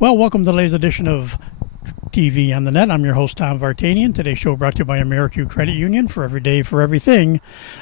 Well, welcome to the latest edition of TV on the Net. I'm your host, Tom Vartanian. Today's show brought to you by AmeriQ Credit Union for every day, for everything.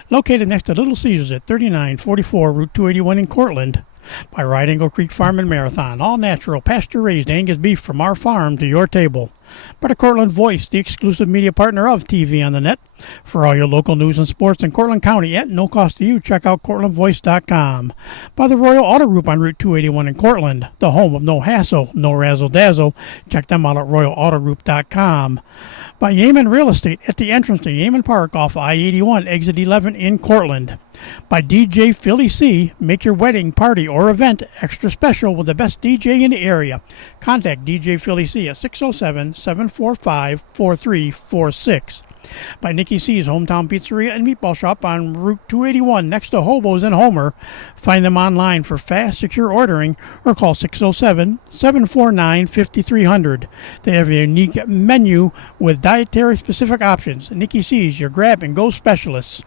Located next to Little Caesars at 3944 Route 281 in Cortland. By Ride Eagle Creek Farm and Marathon. All natural, pasture-raised Angus beef from our farm to your table. By the Cortland Voice, the exclusive media partner of TV on the Net. For all your local news and sports in Cortland County at no cost to you, check out CortlandVoice.com. By the Royal Auto Group on Route 281 in Cortland, the home of no hassle, no razzle-dazzle. Check them out at RoyalAutoGroup.com. By Yeaman Real Estate at the entrance to Yeaman Park off I-81, exit 11 in Cortland. By DJ Philly C, make your wedding, party, or event extra special with the best DJ in the area. Contact DJ Philly C at 607-745-4346. By Nikki C's Hometown Pizzeria and Meatball Shop on Route 281 next to Hobo's in Homer. Find them online for fast, secure ordering or call 607-749-5300. They have a unique menu with dietary-specific options. Nikki C's, your grab-and-go specialists.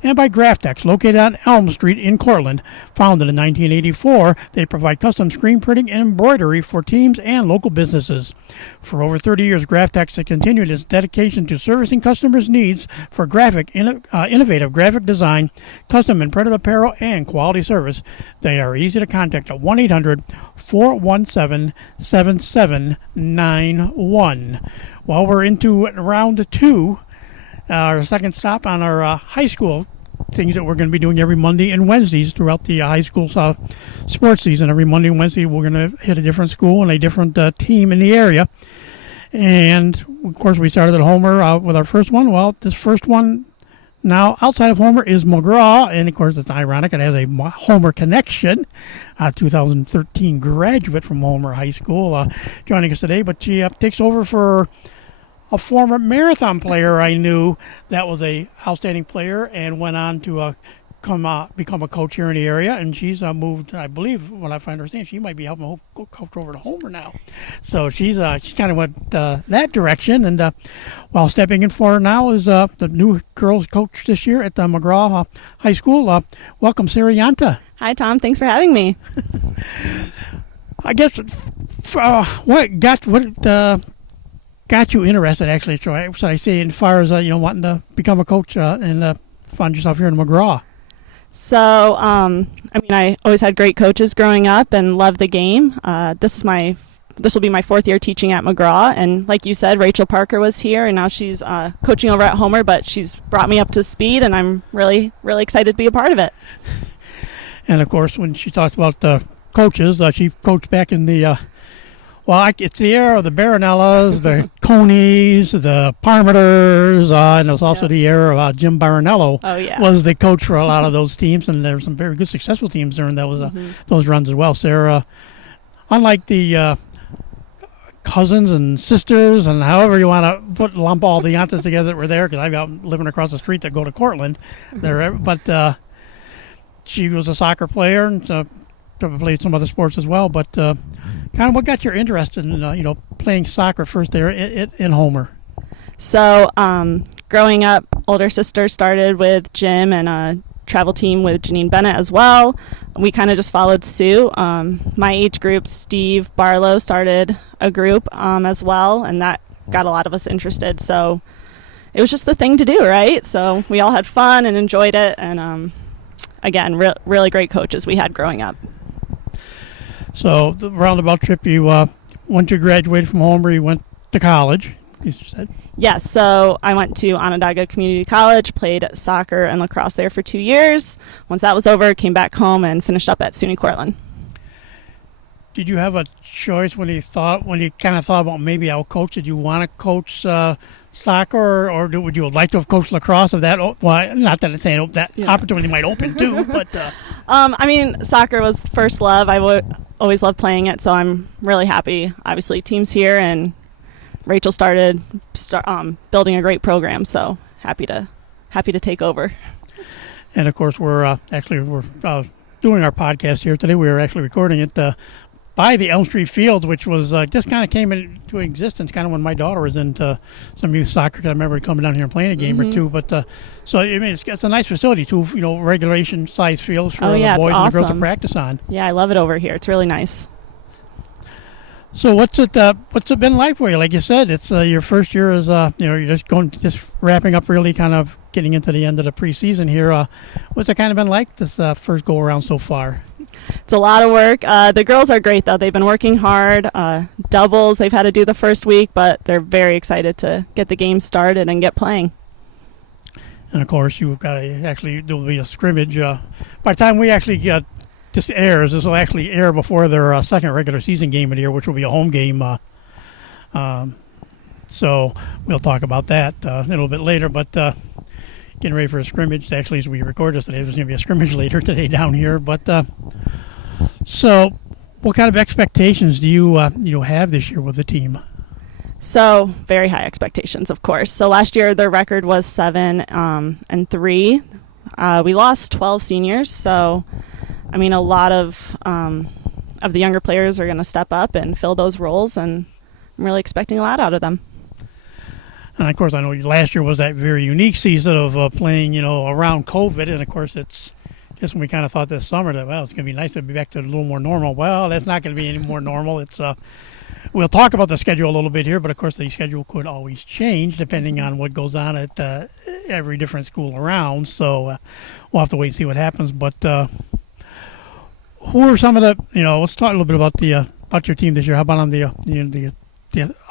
And by Graftex, located on Elm Street in Cortland. Founded in 1984, they provide custom screen printing and embroidery for teams and local businesses. For over 30 years, Graftex has continued its dedication to servicing customers' needs for innovative graphic design, custom and printed apparel, and quality service. They are easy to contact at 1-800-417-7791. Well, we're into round two. Our second stop on our high school things that we're going to be doing every Monday and Wednesdays throughout the high school sports season. Every Monday and Wednesday, we're going to hit a different school and a different team in the area. And, of course, we started at Homer with our first one. Well, this first one now outside of Homer is McGraw. And, of course, it's ironic. It has a Homer connection. 2013 graduate from Homer High School joining us today. But she takes over for a former marathon player I knew that was a outstanding player and went on to become a coach here in the area. And she's moved, I believe, what I understand, she might be helping coach over to Homer now. So she kind of went that direction. And while stepping in for her now is the new girls coach this year at McGraw High School. Welcome, Sara Yonta. Hi, Tom. Thanks for having me. I guess what got you interested, actually, so I say, as far as wanting to become a coach and find yourself here in McGraw? So, I always had great coaches growing up and loved the game. This will be my fourth year teaching at McGraw, and like you said, Rachel Parker was here, and now she's coaching over at Homer, but she's brought me up to speed, and I'm really, really excited to be a part of it. And, of course, when she talks about the coaches, she coached back in the it's the era of the Baronellas, the Coneys, the Parmeters, and it was also the era of Jim Baronello was the coach for a lot of those teams, and there were some very good successful teams during those runs as well. Sarah, unlike the cousins and sisters and however you want to lump all the Yontas together that were there, because I've got living across the street that go to Cortland, but she was a soccer player and played some other sports as well, but kind of what got your interest in playing soccer first there in Homer? So growing up, older sister started with gym and a travel team with Janine Bennett as well. We kind of just followed suit. My age group, Steve Barlow, started a group as well, and that got a lot of us interested. So it was just the thing to do, right? So we all had fun and enjoyed it, and again, really great coaches we had growing up. So the roundabout trip, once you graduated from Homer, you went to college, you said? Yes, so I went to Onondaga Community College, played soccer and lacrosse there for 2 years. Once that was over, came back home and finished up at SUNY Cortland. Did you have a choice when you kind of thought about maybe I'll coach? Did you want to coach soccer, or would you like to have coached lacrosse? Not that it's saying that opportunity might open too, but soccer was first love. I always loved playing it, so I'm really happy. Obviously, team's here, and Rachel started building a great program, so happy to take over. And of course, we're doing our podcast here today. We were actually recording it by the Elm Street Field, which was just kind of came into existence kind of when my daughter was into some youth soccer. Cause I remember coming down here and playing a game or two. But so I mean, it's a nice facility too. Regulation size fields for the boys and the girls to practice on. Yeah, I love it over here. It's really nice. So what's it been like for you? Like you said, it's your first year as you're just wrapping up, really kind of getting into the end of the preseason here. What's it kind of been like this first go around so far? It's a lot of work. The girls are great, though. They've been working hard. Doubles they've had to do the first week, but they're very excited to get the game started and get playing. And of course, you've got to actually, there will be a scrimmage. By the time we actually get this airs, this will actually air before their second regular season game of the year, which will be a home game. So we'll talk about that a little bit later. But getting ready for a scrimmage. Actually, as we record this today, there's going to be a scrimmage later today down here. But so, what kind of expectations do you have this year with the team? So very high expectations, of course. So last year their record was 7-3. We lost 12 seniors, so I mean a lot of the younger players are going to step up and fill those roles, and I'm really expecting a lot out of them. And of course, I know last year was that very unique season of playing, around COVID, and of course it's just when we kind of thought this summer that it's going to be nice to be back to a little more normal. Well, that's not going to be any more normal. It's we'll talk about the schedule a little bit here, but of course the schedule could always change depending on what goes on at every different school around. So we'll have to wait and see what happens. But who are some of the? Let's talk a little bit about your team this year. How about on the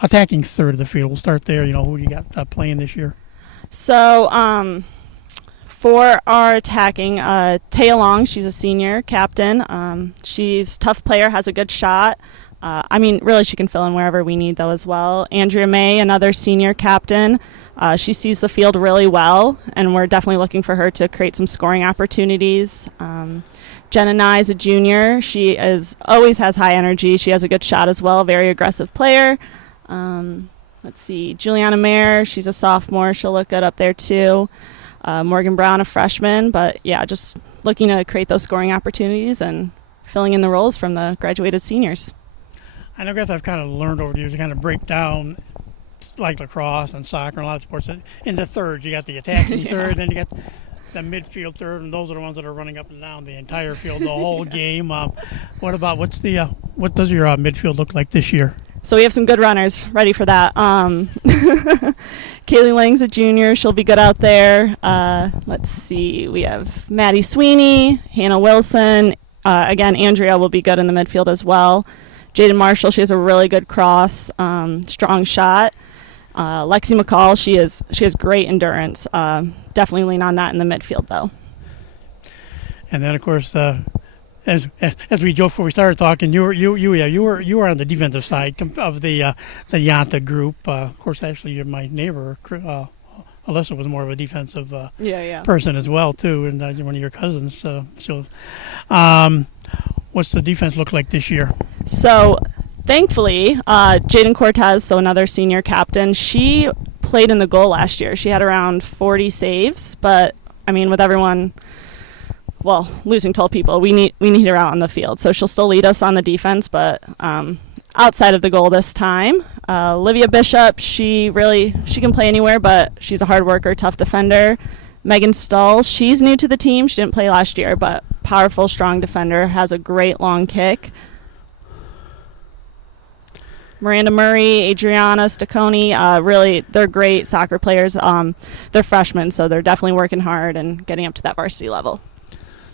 attacking third of the field? We'll start there. Who do you got playing this year? So for our attacking, Taya Long, she's a senior captain. She's a tough player, has a good shot. Really, she can fill in wherever we need, though, as well. Andrea May, another senior captain. She sees the field really well, and we're definitely looking for her to create some scoring opportunities. Jenna Nye is a junior. She always has high energy. She has a good shot as well, very aggressive player. Let's see, Juliana Mayer, she's a sophomore. She'll look good up there, too. Morgan Brown, a freshman. But, yeah, just looking to create those scoring opportunities and filling in the roles from the graduated seniors. I guess I've kind of learned over the years to kind of break down, like lacrosse and soccer and a lot of sports, into thirds. You got the attacking third, then you got the midfield third, and those are the ones that are running up and down the entire field, the whole game. What does your midfield look like this year? So we have some good runners ready for that. Kaylee Lang's a junior. She'll be good out there. Let's see. We have Maddie Sweeney, Hannah Wilson. Again, Andrea will be good in the midfield as well. Jaden Marshall, she has a really good cross, strong shot. Lexi McCall, she has great endurance. Definitely lean on that in the midfield, though. And then, of course, as we joked before we started talking, you were on the defensive side of the Yonta group. Of course, actually, you're my neighbor. Alyssa was more of a defensive person as well, too, and one of your cousins. What's the defense look like this year? So, thankfully, Jaden Cortez, so another senior captain, she played in the goal last year. She had around 40 saves, but, with everyone, losing 12 people, we need her out on the field. So she'll still lead us on the defense, but outside of the goal this time. Olivia Bishop, she can play anywhere, but she's a hard worker, tough defender. Megan Stull, she's new to the team. She didn't play last year, but powerful, strong defender, has a great long kick. Miranda Murray, Adriana Stacconi, they're great soccer players. They're freshmen, so they're definitely working hard and getting up to that varsity level.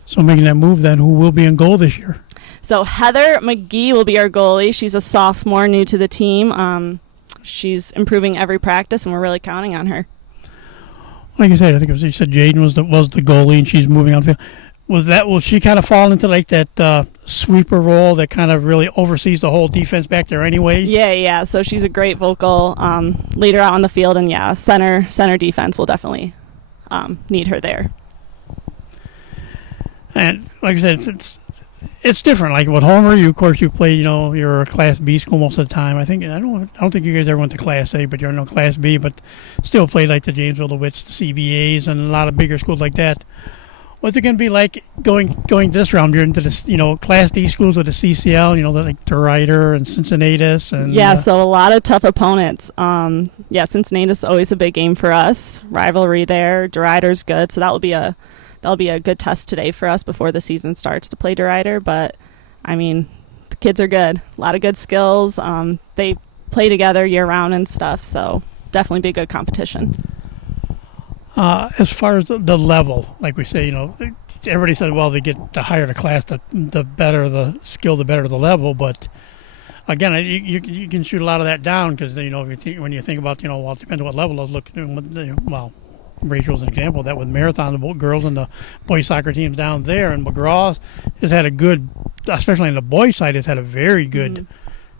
So making that move then, who will be in goal this year? So Heather McGee will be our goalie. She's a sophomore, new to the team. She's improving every practice, and we're really counting on her. Like you said, I think you said Jaden was the goalie, and she's moving on. Will she kind of fall into like that sweeper role that kind of really oversees the whole defense back there, anyways? Yeah. So she's a great vocal leader out on the field, and center defense will definitely need her there. And like I said, it's different. Like with Homer, you play. You're a Class B school most of the time. I don't think you guys ever went to Class A, but you're in Class B. But still played like the Janesville, the Wits, the CBAs, and a lot of bigger schools like that. What's it going to be like going this round? You're into this, Class D schools with the CCL. Like DeRuyter and Cincinnatus, and so a lot of tough opponents. Cincinnatus always a big game for us. Rivalry there. DeRuyter's good, so that'll be a good test today for us before the season starts to play DeRuyter. But kids are good. A lot of good skills. They play together year round and stuff, so definitely be a good competition. As far as the level, like we say, everybody says, well, the higher the class, the better the skill, the better the level. But again, you can shoot a lot of that down because when you think about well, it depends on what level. Well, Rachel's an example of that with marathon, the girls and the boys soccer teams down there, and McGraw has had a good, especially on the boys side, has had a very good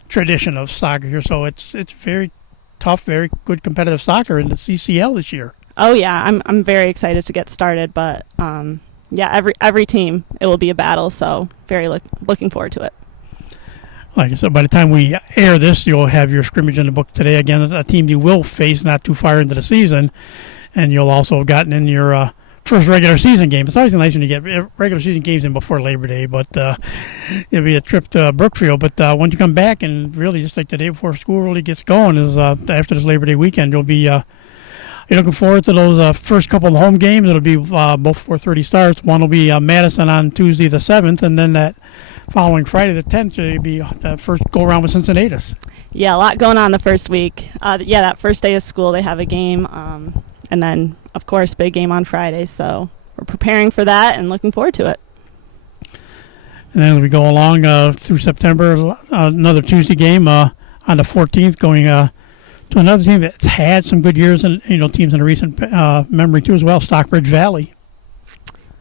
tradition of soccer here. So it's very tough, very good competitive soccer in the CCL this year. Oh yeah, I'm very excited to get started, but every team it will be a battle, so very looking forward to it. Like I said, by the time we air this, you'll have your scrimmage in the book today. Again, a team you will face not too far into the season, and you'll also have gotten in your first regular season game. It's always nice when you get regular season games in before Labor Day, but it'll be a trip to Brookfield. But when you come back, and really just like the day before school really gets going, is after this Labor Day weekend, you'll be you're looking forward to those first couple of home games. It'll be both 4:30 starts. One will be Madison on Tuesday the 7th, and then that following Friday the 10th will be the first go-around with Cincinnati. Yeah, a lot going on the first week. That first day of school they have a game, and then, of course, big game on Friday. So we're preparing for that and looking forward to it. And then as we go along through September, another Tuesday game on the 14th going to another team that's had some good years and teams in a recent memory too as well, Stockbridge Valley.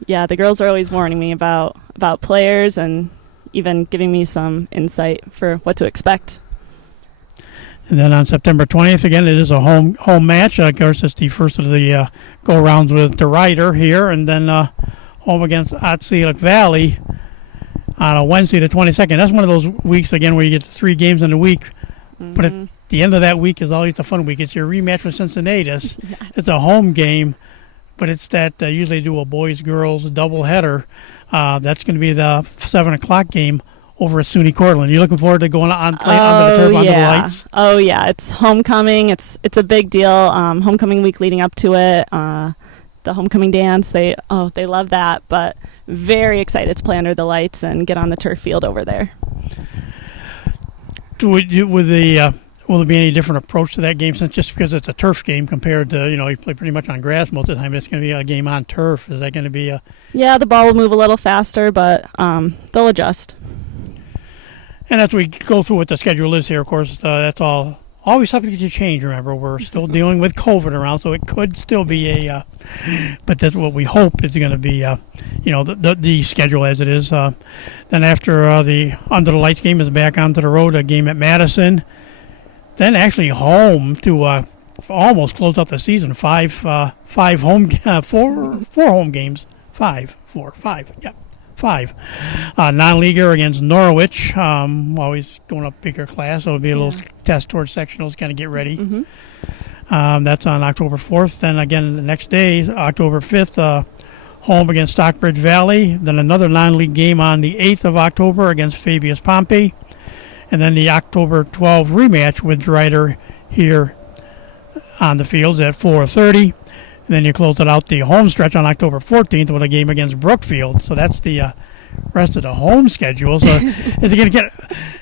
Yeah, the girls are always warning me about players and even giving me some insight for what to expect. And then on September 20th, again, it is a home match. Of course, it's the first of the go-rounds with DeRuyter here, and then home against Otselic Valley on a Wednesday the 22nd. That's one of those weeks, again, where you get 3 games in a week. Mm-hmm. But at the end of that week is always the fun week. It's your rematch with Cincinnati. Yes. It's a home game, but it's that usually do a boys-girls doubleheader. That's going to be the 7 o'clock game over at SUNY Cortland. You looking forward to going on playing under the turf under the lights? Oh yeah, it's homecoming. It's a big deal. Homecoming week leading up to it. The homecoming dance. They love that. But very excited to play under the lights and get on the turf field over there. Will there be any different approach to that game, since just because it's a turf game compared to you play pretty much on grass most of the time? It's going to be a game on turf. Is that going to be a? Yeah, the ball will move a little faster, but they'll adjust. And as we go through what the schedule is here, of course, that's always subject to change. Remember, we're still dealing with COVID around, so it could still be but that's what we hope is going to be. The schedule as it is. Then after the under the lights game is back onto the road, a game at Madison. Then actually home to almost close out the season. Four home games. Five. Yeah. 5. Non-leaguer against Norwich. Always going up bigger class, so it'll be a little test towards sectionals, kind of get ready. Mm-hmm. That's on October 4th. Then again the next day, October 5th, home against Stockbridge Valley. Then another non-league game on the 8th of October against Fabius Pompey. And then the October 12 rematch with DeRuyter here on the fields at 4:30. And then you close it out the home stretch on October 14th with a game against Brookfield. So that's the rest of the home schedule. So is it going to get?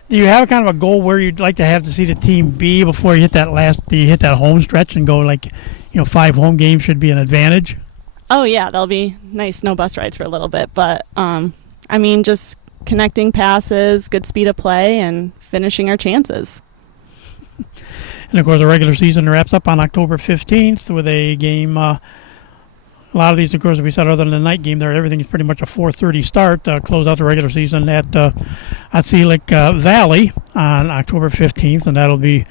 Do you have kind of a goal where you'd like to have to see the team be before you hit that home stretch and go 5 home games should be an advantage? Oh yeah, that'll be nice. No bus rides for a little bit, but just connecting passes, good speed of play, and finishing our chances. And, of course, the regular season wraps up on October 15th with a game. A lot of these, of course, we said, other than the night game, everything is pretty much a 4:30 start. Close out the regular season at Selick Valley on October 15th, and that'll be.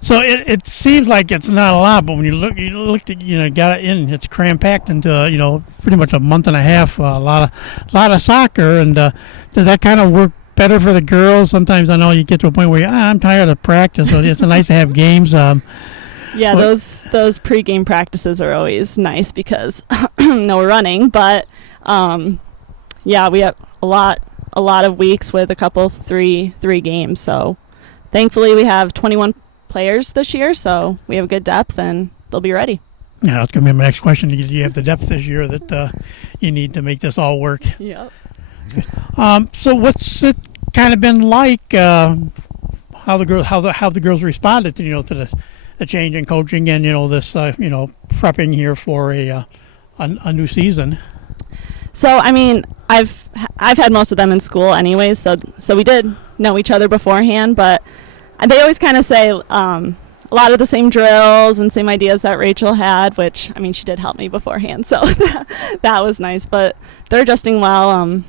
So it seems like it's not a lot, but when you look at got it in, it's cram packed into pretty much a month and a half. A lot of soccer, and does that kind of work better for the girls? Sometimes I know you get to a point where I'm tired of practice, so it's nice to have games. Yeah, those pre-game practices are always nice because no running, but we have a lot of weeks with a couple three games. So thankfully we have 21 players this year, so we have good depth and they'll be ready. Yeah, that's going to be my next question. Do you have the depth this year that you need to make this all work? Yep. So what's it kind of been like how the girls responded to the change in coaching and this prepping here for a new season? So I mean, I've had most of them in school anyways, so we did know each other beforehand, but they always kind of say a lot of the same drills and same ideas that Rachel had, which I mean she did help me beforehand, so that was nice. But they're adjusting well.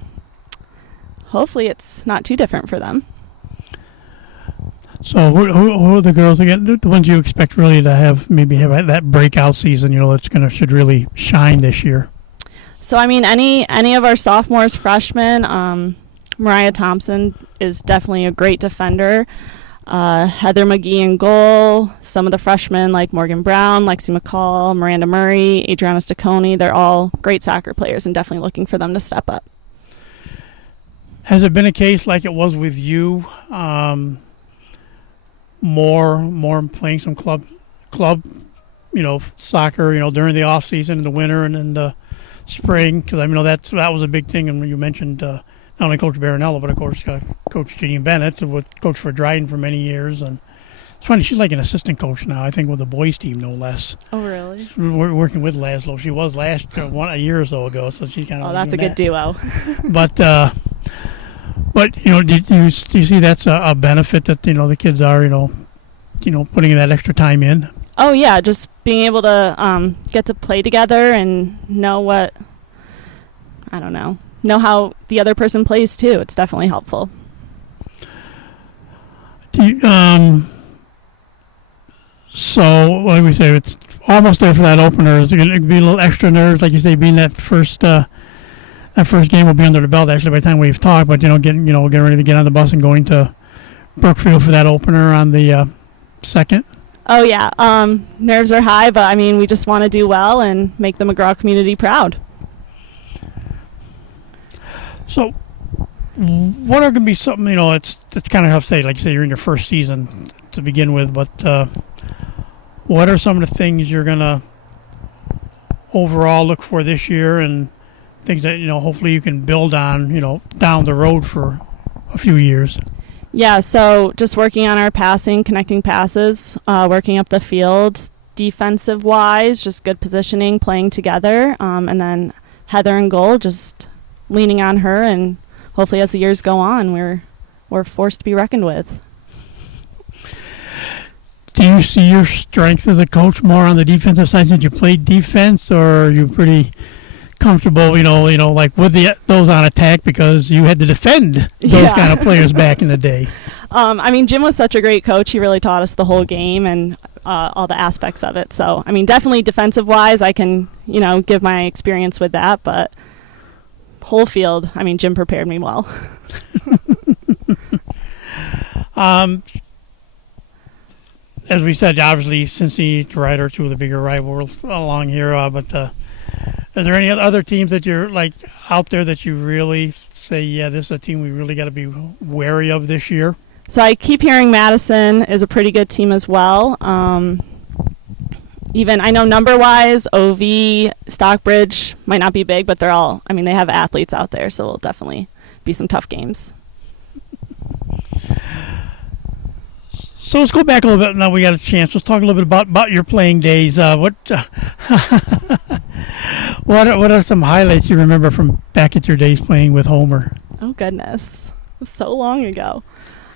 Hopefully it's not too different for them. So who are the girls again? The ones you expect really to have that breakout season? That's should really shine this year. So I mean, any of our sophomores, freshmen, Mariah Thompson is definitely a great defender. Heather McGee in goal. Some of the freshmen like Morgan Brown, Lexi McCall, Miranda Murray, Adriana Stacconi, they're all great soccer players and definitely looking for them to step up. Has it been a case like it was with you, more playing some club, soccer, during the off season in the winter and in the spring? Because I mean, that was a big thing, and you mentioned not only Coach Baronello, but of course Coach Jeanine Bennett, who coached for Dryden for many years, and it's funny, she's like an assistant coach now, I think, with the boys team, no less. Oh, really? We're working with Laszlo. She was a year or so ago, so she's kind of. Oh, that's a good duo. But do you see that's a benefit that the kids are putting that extra time in? Oh yeah, just being able to get to play together and know how the other person plays too. It's definitely helpful. So like we say, it's almost there for that opener. Is it going to be a little extra nerves, like you say, being that first game will be under the belt actually by the time we've talked, but getting ready to get on the bus and going to Brookfield for that opener on the second? Oh yeah, nerves are high, but I mean we just want to do well and make the McGraw community proud. So what are going to be something, it's kind of tough to say, like you say, you're in your first season to begin with, but what are some of the things you're going to overall look for this year and things that, hopefully you can build on, down the road for a few years? Yeah, so just working on our passing, connecting passes, working up the field, defensive-wise, just good positioning, playing together, and then Heather in goal, just leaning on her, and hopefully as the years go on, we're forced to be reckoned with. Do you see your strength as a coach more on the defensive side since you played defense, or are you pretty comfortable, like with those on attack because you had to defend those kind of players back in the day? I mean, Jim was such a great coach. He really taught us the whole game and all the aspects of it. So, I mean, definitely defensive-wise, I can, give my experience with that. But whole field, I mean, Jim prepared me well. As we said, obviously, Cincinnati, Dryden are two of the bigger rivals along here. But are there any other teams that you're like out there that you really say, yeah, this is a team we really got to be wary of this year? So I keep hearing Madison is a pretty good team as well. Even I know number-wise, OV, Stockbridge might not be big, but they have athletes out there, so it'll definitely be some tough games. So let's go back a little bit. Now we got a chance. Let's talk a little bit about your playing days. What are some highlights you remember from back at your days playing with Homer? Oh, goodness. It was so long ago.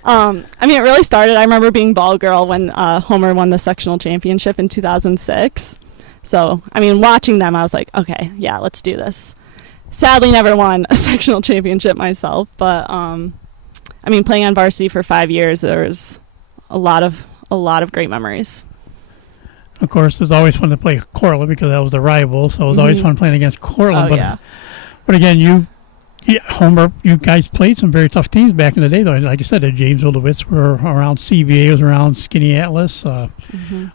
It really started, I remember being ball girl when Homer won the sectional championship in 2006. So, watching them, I was like, okay, yeah, let's do this. Sadly, never won a sectional championship myself, but, playing on varsity for 5 years, there was a lot of great memories. Of course, it's always fun to play Cortland because that was the rival, so it was always fun playing against Cortland. But again, Homer, you guys played some very tough teams back in the day, though. Like you said, the James Wildowitz were around, CVA was around, Skinny Atlas,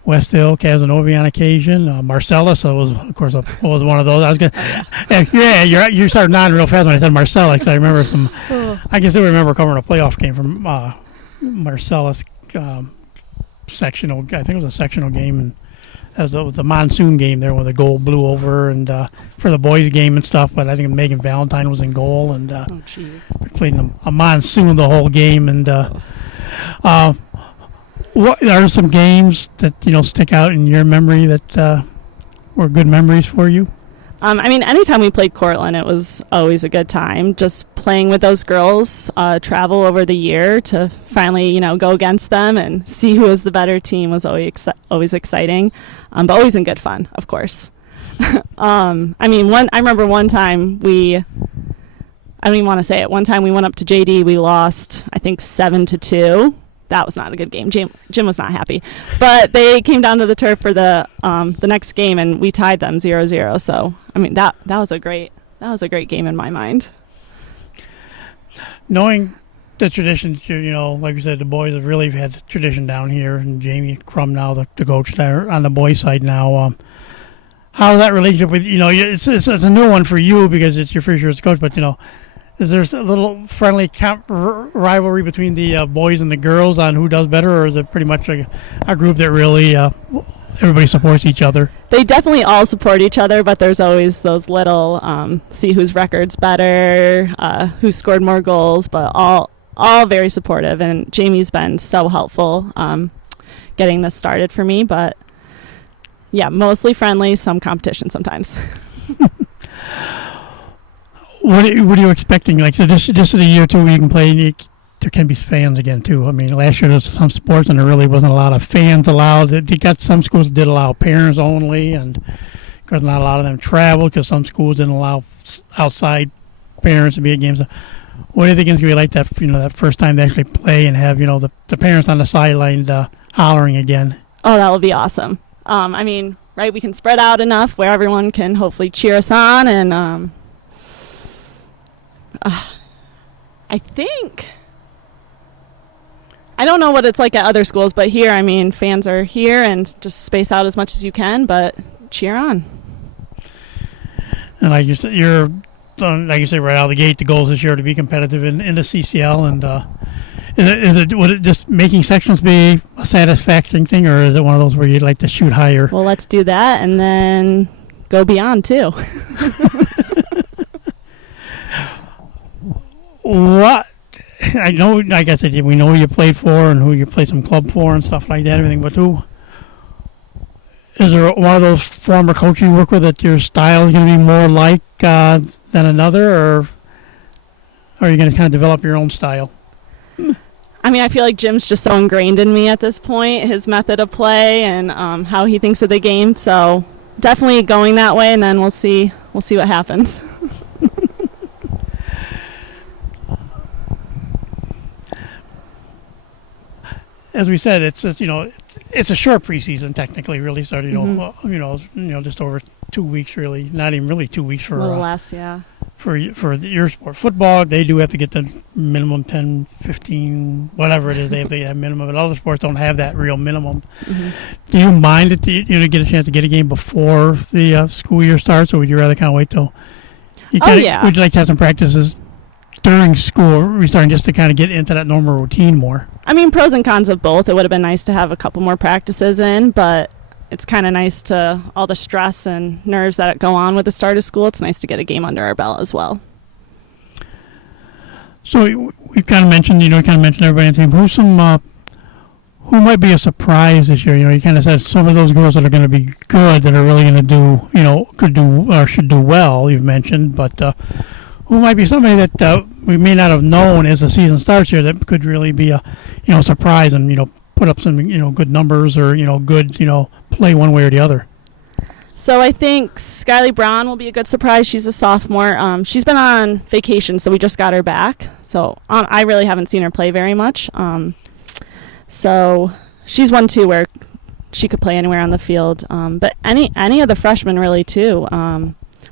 West Hill, Casanova on occasion, Marcellus was, of course, was one of those. I was gonna, you started nodding real fast when I said Marcellus. I remember I can still remember covering a playoff game from Marcellus sectional. I think it was a sectional game, and as the monsoon game there when the goal blew over, and for the boys' game and stuff. But I think Megan Valentine was in goal, and Oh, jeez. played a monsoon the whole game. And what are some games that stick out in your memory that were good memories for you? I mean, anytime we played Cortland, it was always a good time. Just playing with those girls, travel over the year to finally, go against them and see who was the better team was always exciting, but always in good fun, of course. I remember one time I don't even want to say it. One time we went up to JD, we lost, I think 7-2. That was not a good game. Jim was not happy, but they came down to the turf for the next game, and we tied them 0-0. So I mean that was a great game in my mind. Knowing the traditions, like you said, the boys have really had the tradition down here, and Jamie Crum now the coach there on the boys' side now. How's that relationship with it's a new one for you because it's your first year as a coach, but is there a little friendly rivalry between the boys and the girls on who does better, or is it pretty much a group that really everybody supports each other? They definitely all support each other, but there's always those little see whose record's better, who scored more goals, but all very supportive. And Jamie's been so helpful getting this started for me. But yeah, mostly friendly, some competition sometimes. What are you expecting? Like, so this is a year too where you can play, and there can be fans again too. I mean, last year there was some sports and there really wasn't a lot of fans allowed. They got some schools that did allow parents only, and because not a lot of them traveled because some schools didn't allow outside parents to be at games. What do you think it's gonna be like that? That first time they actually play and have the parents on the sideline hollering again. Oh, that will be awesome. Right? We can spread out enough where everyone can hopefully cheer us on, and I think I don't know what it's like at other schools, but here, fans are here and just space out as much as you can, but cheer on. And like you said, right out of the gate, the goal is this year to be competitive in the CCL. And would it just making sections be a satisfying thing, or is it one of those where you'd like to shoot higher? Well, let's do that and then go beyond too. What I know, like I said, we know who you played for and who you played some club for and stuff like that, everything. But who is there one of those former coaches you work with that your style is going to be more like than another, or are you going to kind of develop your own style? I feel like Jim's just so ingrained in me at this point, his method of play and how he thinks of the game. So definitely going that way, and then we'll see what happens. As we said, it's a short preseason technically. Really started, just over 2 weeks. Really, not even really 2 weeks for a little less, yeah. For your sport, football, they do have to get the minimum 10, 15, whatever it is. They have to have minimum, but other sports don't have that real minimum. Mm-hmm. Do you mind that you get a chance to get a game before the school year starts, or would you rather kind of wait till? Yeah. Would you like to have some practices during school restarting just to kind of get into that normal routine more? Pros and cons of both. It would have been nice to have a couple more practices in, but it's kind of nice to all the stress and nerves that go on with the start of school. It's nice to get a game under our belt as well. So we kind of mentioned, everybody in the team. Who might be a surprise this year? You kind of said some of those girls that are going to be good, that are really going to do, could do or should do well. You've mentioned, but who might be somebody that we may not have known as the season starts here that could really be a surprise and put up some good numbers or good play one way or the other. So I think Skyly Brown will be a good surprise. She's a sophomore. She's been on vacation, so we just got her back. So I really haven't seen her play very much. So she's one too where she could play anywhere on the field. But any of the freshmen really too.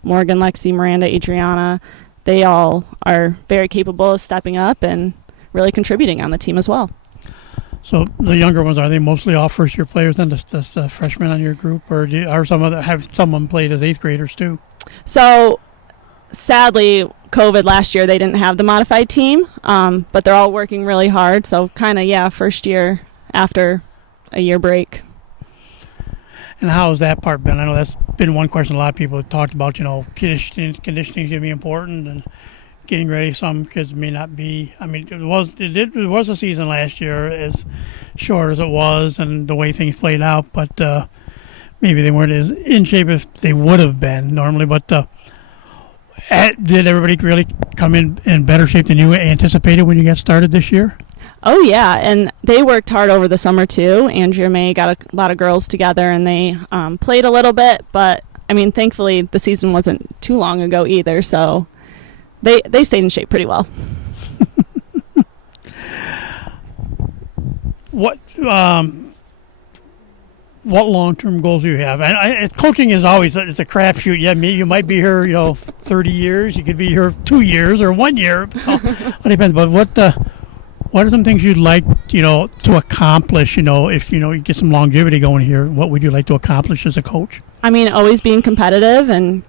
Morgan, Lexi, Miranda, Adriana. They all are very capable of stepping up and really contributing on the team as well. So the younger ones, are they mostly all first-year players then, the freshmen on your group, or are have someone played as eighth graders too? So sadly, COVID last year, they didn't have the modified team, but they're all working really hard. So kind of, first year after a year break. And how has that part been? I know that's been one question a lot of people have talked about. Conditioning is going to be important, and getting ready. Some kids may not be. I mean, it was a season last year, as short as it was, and the way things played out. But maybe they weren't as in shape as they would have been normally. But did everybody really come in better shape than you anticipated when you got started this year? Oh, yeah, and they worked hard over the summer, too. Andrea May got a lot of girls together, and they played a little bit. But, I mean, thankfully, the season wasn't too long ago either, so they stayed in shape pretty well. What long-term goals do you have? And coaching is always it's a crapshoot. Yeah, you might be here, 30 years. You could be here 2 years or 1 year. It depends. But what are some things you'd like, to accomplish? If you get some longevity going here, what would you like to accomplish as a coach? I mean, always being competitive, and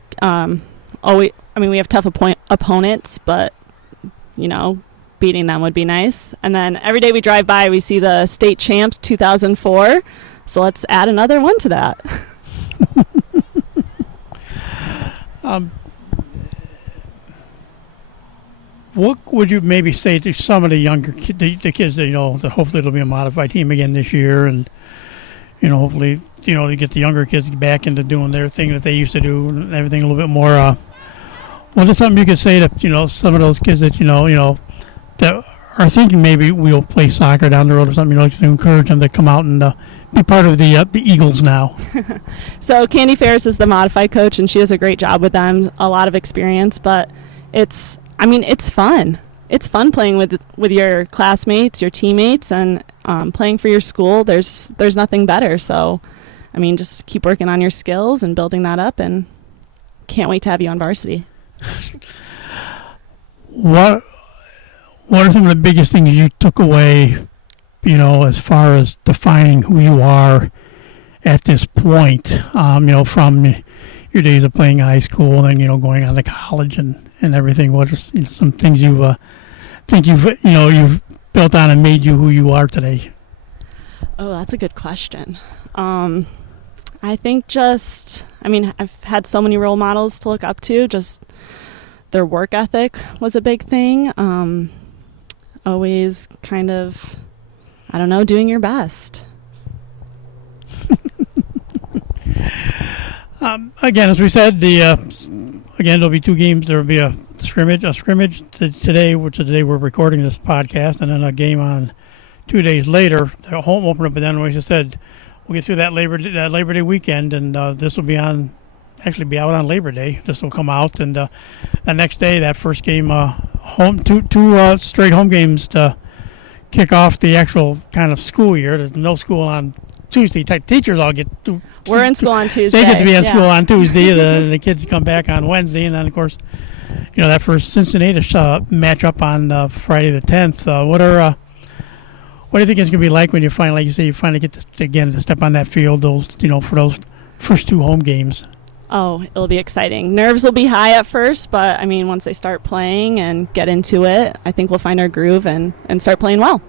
always. I mean, we have tough opponents, but beating them would be nice. And then every day we drive by, we see the state champs 2004. So let's add another one to that. What would you maybe say to some of the younger the kids that that hopefully it'll be a modified team again this year, and hopefully to get the younger kids back into doing their thing that they used to do and everything a little bit more. What is something you could say to some of those kids that that are thinking maybe we'll play soccer down the road or something, to encourage them to come out and be part of the Eagles now? So Candy Ferris is the modified coach, and she does a great job with them. A lot of experience, but it's fun. It's fun playing with your classmates, your teammates, and playing for your school. There's nothing better. So, just keep working on your skills and building that up, and can't wait to have you on varsity. What are some of the biggest things you took away, as far as defining who you are at this point, from your days of playing high school and, going on to college and everything? What are some things you think you've built on and made you who you are today? Oh, that's a good question. I think I've had so many role models to look up to. Just their work ethic was a big thing. Always kind of, doing your best. Again, as we said, there'll be 2 games. There will be a scrimmage today, which is the day we're recording this podcast, and then a game on 2 days later, the home opener. But then, as I said, we'll get through that Labor Day weekend, and this will be out on Labor Day. This will come out, and the next day, that first game, two straight home games to kick off the actual kind of school year. There's no school on Tuesday. Teachers all we're in school on Tuesday. They get to be in school on Tuesday. The kids come back on Wednesday, and then of course, that first Cincinnati matchup on Friday the 10th. What do you think it's going to be like when you finally get to step on that field? For those first 2 home games. Oh, it'll be exciting. Nerves will be high at first, but once they start playing and get into it, I think we'll find our groove and start playing well.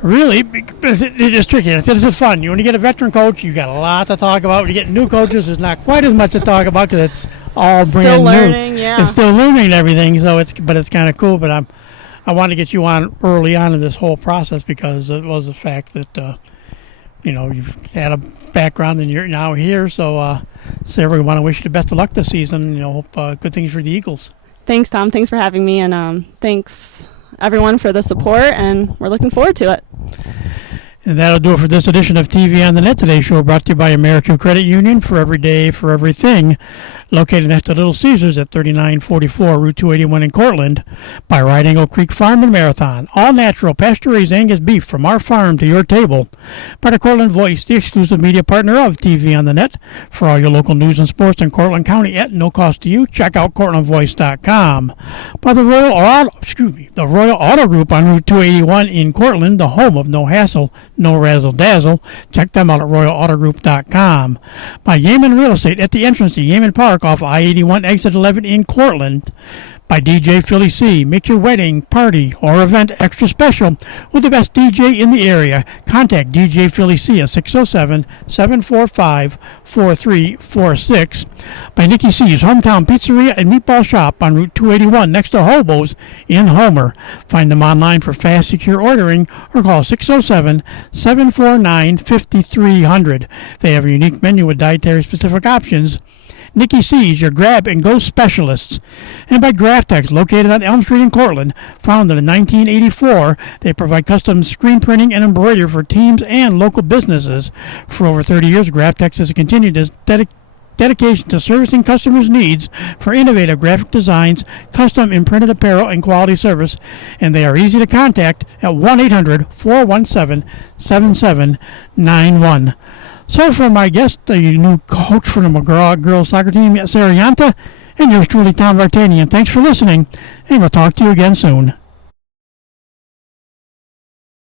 Really, it is tricky. This is fun. When you get a veteran coach, you got a lot to talk about. When you get new coaches, there's not quite as much to talk about because it's all brand still new. Learning, yeah. It's still learning everything. So it's kind of cool. But I want to get you on early on in this whole process because it was the fact that you've had a background and you're now here. So, Sarah, we want to wish you the best of luck this season. Hope good things for the Eagles. Thanks, Tom. Thanks for having me, and thanks everyone for the support, and we're looking forward to it. And that'll do it for this edition of TV on the Net. Today's show brought to you by American Credit Union, for every day, for everything. Located next to Little Caesars at 3944 Route 281 in Cortland. By Riding Oak Creek Farm and Marathon. All natural, pasture-raised Angus beef from our farm to your table. By the Cortland Voice, the exclusive media partner of TV on the Net. For all your local news and sports in Cortland County at no cost to you, check out CortlandVoice.com. By the Royal Auto Group on Route 281 in Cortland, the home of no hassle, no razzle-dazzle. Check them out at RoyalAutoGroup.com. By Yeaman Real Estate at the entrance to Yeaman Park off I-81 exit 11 in Cortland. by DJ Philly C. Make your wedding, party, or event extra special with the best DJ in the area. Contact DJ Philly C at 607-745-4346. By Nikki C's Hometown Pizzeria and Meatball Shop on Route 281 next to Hobo's in Homer. Find them online for fast, secure ordering or call 607-749-5300. They have a unique menu with dietary-specific options. Nikki C's, your grab-and-go specialists. And by Graphtex, located on Elm Street in Cortland. Founded in 1984, they provide custom screen printing and embroidery for teams and local businesses. For over 30 years, Graphtex has continued its dedication to servicing customers' needs for innovative graphic designs, custom imprinted apparel, and quality service. And they are easy to contact at 1-800-417-7791. So for my guest, the new coach for the McGraw girls soccer team, Sara Yonta, and yours truly, Tom Vartanian. Thanks for listening, and we'll talk to you again soon.